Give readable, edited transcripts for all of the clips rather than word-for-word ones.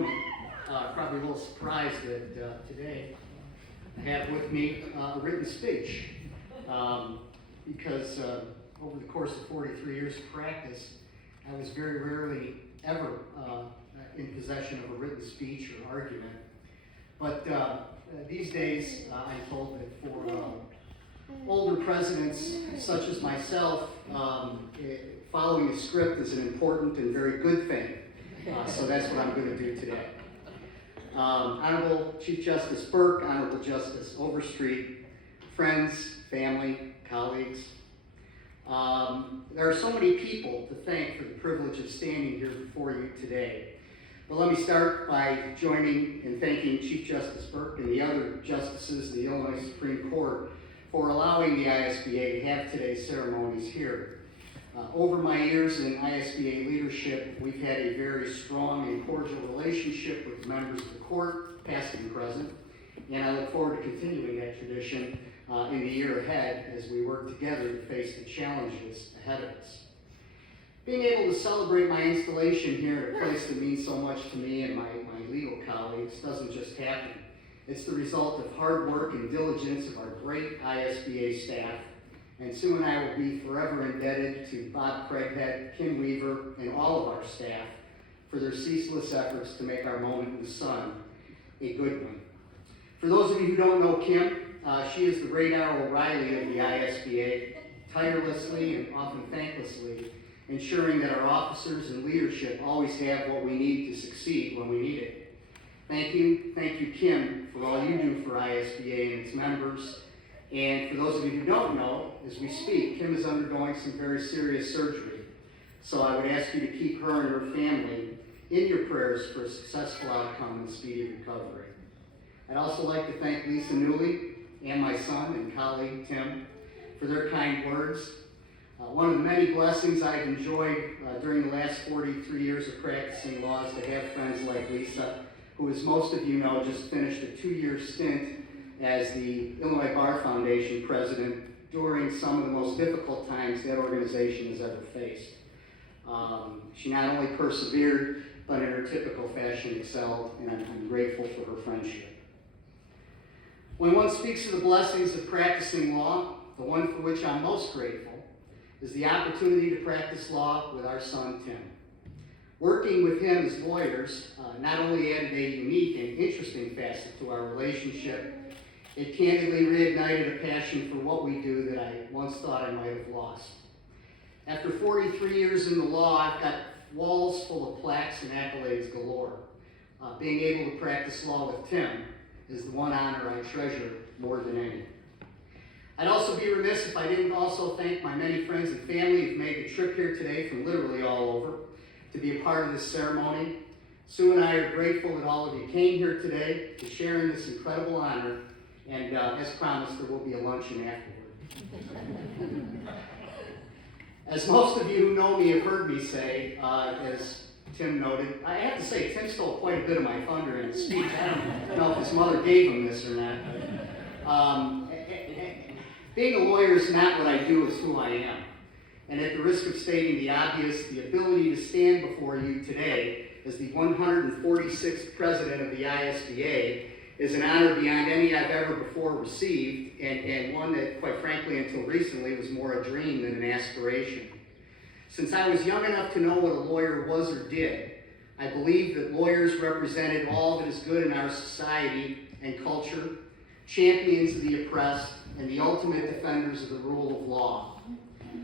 know me, probably a little surprised that today I have with me a written speech because over the course of 43 years of practice, I was very rarely ever in possession of a written speech or argument. But these days, I'm told that for older presidents such as myself, following a script is an important and very good thing. So that's what I'm going to do today. Honorable Chief Justice Burke, Honorable Justice Overstreet, friends, family, colleagues. There are so many people to thank for the privilege of standing here before you today. But let me start by joining in thanking Chief Justice Burke and the other justices of the Illinois Supreme Court for allowing the ISBA to have today's ceremonies here. Over my years in ISBA leadership, we've had a very strong and cordial relationship with members of the court, past and present, and I look forward to continuing that tradition in the year ahead as we work together to face the challenges ahead of us. Being able to celebrate my installation here in a place that means so much to me and my legal colleagues doesn't just happen. It's the result of hard work and diligence of our great ISBA staff, and Sue and I will be forever indebted to Bob Craighead, Kim Weaver, and all of our staff for their ceaseless efforts to make our moment in the sun a good one. For those of you who don't know Kim, she is the radar O'Reilly of the ISBA, tirelessly and often thanklessly ensuring that our officers and leadership always have what we need to succeed when we need it. Thank you, Kim, for all you do for ISBA and its members. And for those of you who don't know, as we speak, Kim is undergoing some very serious surgery. So I would ask you to keep her and her family in your prayers for a successful outcome and speedy recovery. I'd also like to thank Lisa Newley and my son and colleague Tim for their kind words. One of the many blessings I've enjoyed during the last 43 years of practicing law is to have friends like Lisa, who, as most of you know, just finished a 2-year stint as the Illinois Bar Foundation president during some of the most difficult times that organization has ever faced. She not only persevered, but in her typical fashion excelled, and I'm grateful for her friendship. When one speaks of the blessings of practicing law, the one for which I'm most grateful is the opportunity to practice law with our son, Tim. Working with him as lawyers not only added a unique and interesting facet to our relationship, it candidly reignited a passion for what we do that I once thought I might have lost. After 43 years in the law, I've got walls full of plaques and accolades galore. Being able to practice law with Tim is the one honor I treasure more than any. I'd also be remiss if I didn't also thank my many friends and family who've made the trip here today from literally all over to be a part of this ceremony. Sue and I are grateful that all of you came here today to share in this incredible honor, and as promised, there will be a luncheon afterward. As most of you who know me have heard me say, as Tim noted, I have to say, Tim stole quite a bit of my thunder in his speech. I don't know if his mother gave him this or not. But, being a lawyer is not what I do, it's who I am. And at the risk of stating the obvious, the ability to stand before you today as the 146th president of the ISBA is an honor beyond any I've ever before received, and one that, quite frankly, until recently was more a dream than an aspiration. Since I was young enough to know what a lawyer was or did, I believed that lawyers represented all that is good in our society and culture, champions of the oppressed, and the ultimate defenders of the rule of law.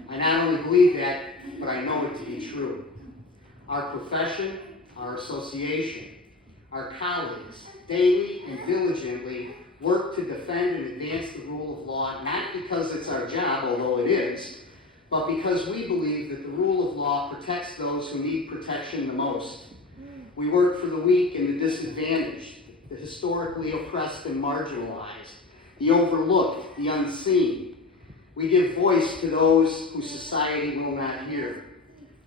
I not only believe that, but I know it to be true. Our profession, our association, our colleagues, daily and diligently work to defend and advance the rule of law, not because it's our job, although it is, but because we believe that the rule of law protects those who need protection the most. We work for the weak and the disadvantaged, the historically oppressed and marginalized, the overlooked, the unseen. We give voice to those whose society will not hear.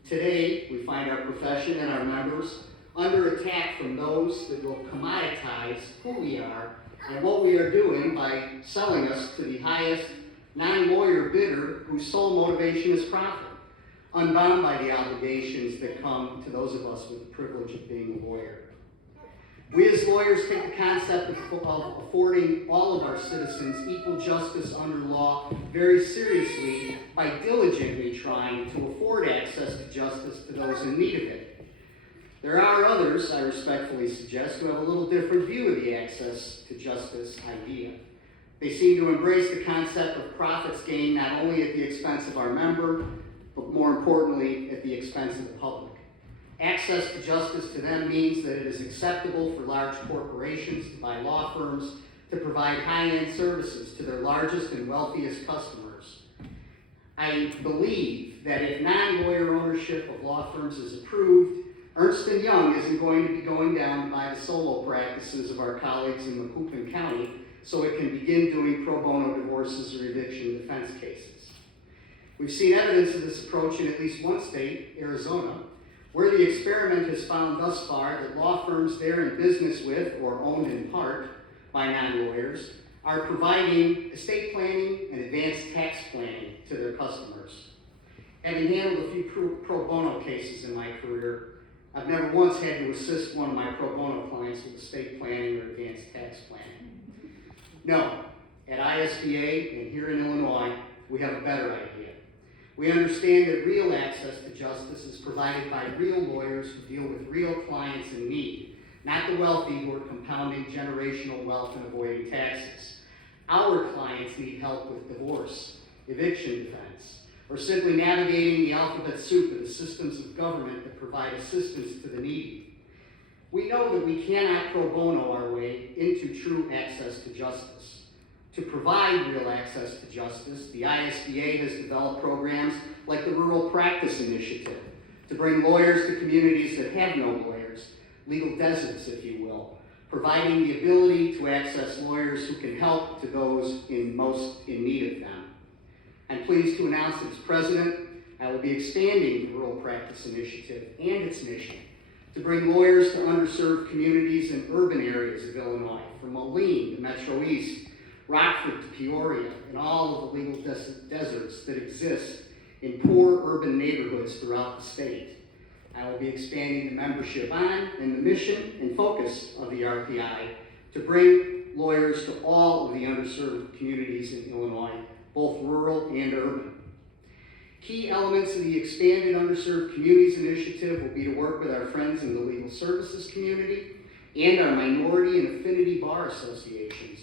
Today, we find our profession and our members under attack from those that will commoditize who we are and what we are doing by selling us to the highest non-lawyer bidder whose sole motivation is profit, unbound by the obligations that come to those of us with the privilege of being a lawyer. We as lawyers take the concept of affording all of our citizens equal justice under law very seriously by diligently trying to afford access to justice to those in need of it. There are others, I respectfully suggest, who have a little different view of the access to justice idea. They seem to embrace the concept of profits gained not only at the expense of our member, but more importantly, at the expense of the public. Access to justice to them means that it is acceptable for large corporations to buy law firms to provide high-end services to their largest and wealthiest customers. I believe that if non-lawyer ownership of law firms is approved, Ernst & Young isn't going to be going down to buy the solo practices of our colleagues in Macoupin County so it can begin doing pro bono divorces or eviction defense cases. We've seen evidence of this approach in at least one state, Arizona, where the experiment has found thus far that law firms there in business with or owned in part by non-lawyers are providing estate planning and advanced tax planning to their customers. Having handled a few pro bono cases in my career, I've never once had to assist one of my pro bono clients with estate planning or advanced tax planning. No, at ISBA and here in Illinois, we have a better idea. We understand that real access to justice is provided by real lawyers who deal with real clients in need, not the wealthy who are compounding generational wealth and avoiding taxes. Our clients need help with divorce, eviction defense, or simply navigating the alphabet soup of the systems of government that provide assistance to the needy. We know that we cannot pro bono our way into true access to justice. To provide real access to justice, the ISBA has developed programs like the Rural Practice Initiative to bring lawyers to communities that have no lawyers, legal deserts, if you will, providing the ability to access lawyers who can help to those most in need of them. I'm pleased to announce that as president, I will be expanding the Rural Practice Initiative and its mission to bring lawyers to underserved communities in urban areas of Illinois, from Moline to Metro East, Rockford to Peoria, and all of the legal deserts that exist in poor urban neighborhoods throughout the state. I will be expanding the membership on and the mission and focus of the RPI to bring lawyers to all of the underserved communities in Illinois, both rural and urban. Key elements of the Expanded Underserved Communities Initiative will be to work with our friends in the legal services community and our minority and affinity bar associations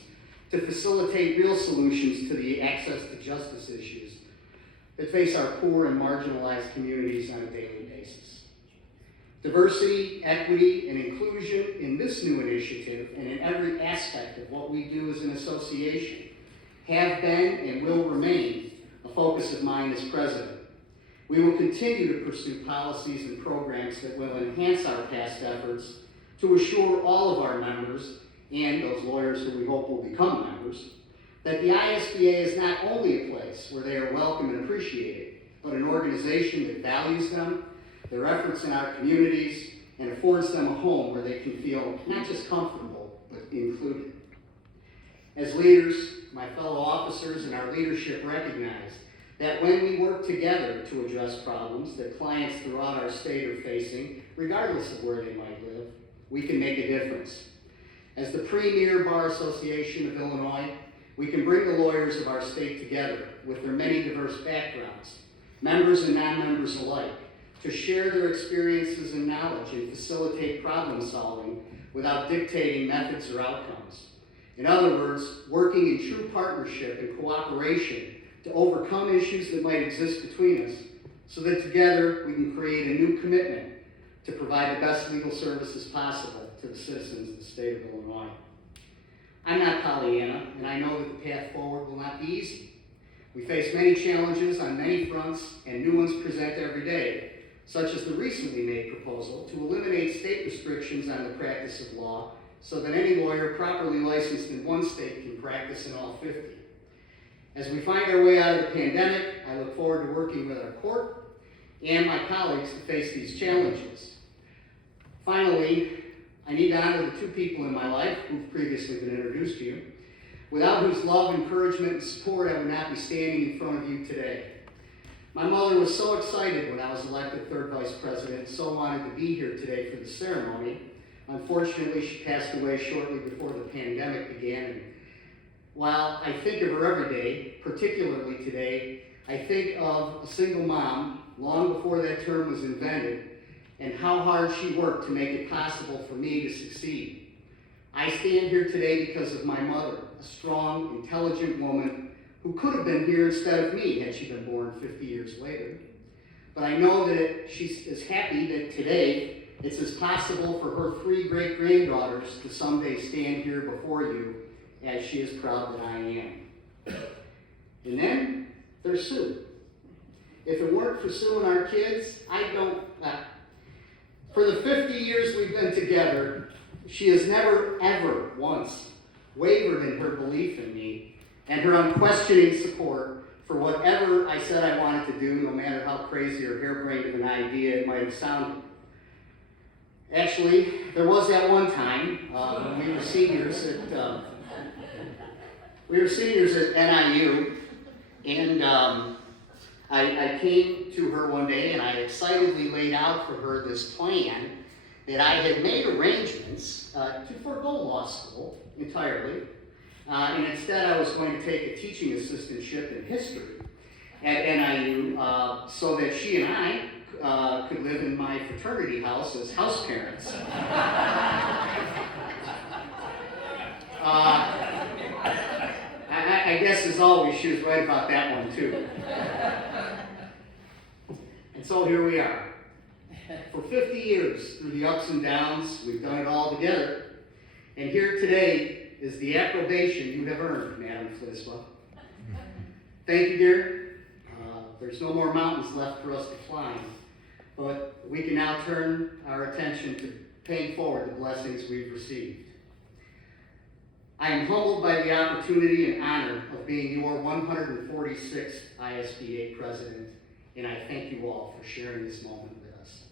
to facilitate real solutions to the access to justice issues that face our poor and marginalized communities on a daily basis. Diversity, equity, and inclusion in this new initiative and in every aspect of what we do as an association have been and will remain a focus of mine as president. We will continue to pursue policies and programs that will enhance our past efforts to assure all of our members and those lawyers who we hope will become members, that the ISBA is not only a place where they are welcome and appreciated, but an organization that values them, their efforts in our communities, and affords them a home where they can feel not just comfortable, but included. As leaders, my fellow officers and our leadership recognize that when we work together to address problems that clients throughout our state are facing, regardless of where they might live, we can make a difference. As the premier Bar Association of Illinois, we can bring the lawyers of our state together with their many diverse backgrounds, members and non-members alike, to share their experiences and knowledge and facilitate problem solving without dictating methods or outcomes. In other words, working in true partnership and cooperation to overcome issues that might exist between us so that together we can create a new commitment to provide the best legal services possible to the citizens of the state of Illinois. I'm not Pollyanna, and I know that the path forward will not be easy. We face many challenges on many fronts, and new ones present every day, such as the recently made proposal to eliminate state restrictions on the practice of law so that any lawyer properly licensed in one state can practice in all 50. As we find our way out of the pandemic, I look forward to working with our court and my colleagues to face these challenges. Finally, I need to honor the two people in my life who've previously been introduced to you, without whose love, encouragement, and support I would not be standing in front of you today. My mother was so excited when I was elected third vice president and so wanted to be here today for the ceremony Unfortunately, she passed away shortly before the pandemic began. And while I think of her every day, particularly today, I think of a single mom long before that term was invented and how hard she worked to make it possible for me to succeed. I stand here today because of my mother, a strong, intelligent woman who could have been here instead of me had she been born 50 years later. But I know that she is happy that today it's as possible for her 3 great-granddaughters to someday stand here before you as she is proud that I am. And then there's Sue. If it weren't for Sue and our kids, for the 50 years we've been together, she has never, ever once wavered in her belief in me and her unquestioning support for whatever I said I wanted to do, no matter how crazy or harebrained of an idea it might have sounded. Actually, there was that one time when we were seniors at NIU, and I came to her one day and I excitedly laid out for her this plan that I had made arrangements to forego law school entirely, and instead I was going to take a teaching assistantship in history at NIU so that she and I could live in my fraternity house as house parents. I guess as always, she was right about that one too. And so here we are. For 50 years, through the ups and downs, we've done it all together. And here today is the approbation you have earned, Madam ISBA. Thank you, dear. There's no more mountains left for us to climb, but we can now turn our attention to paying forward the blessings we've received. I am humbled by the opportunity and honor of being your 146th ISBA president, and I thank you all for sharing this moment with us.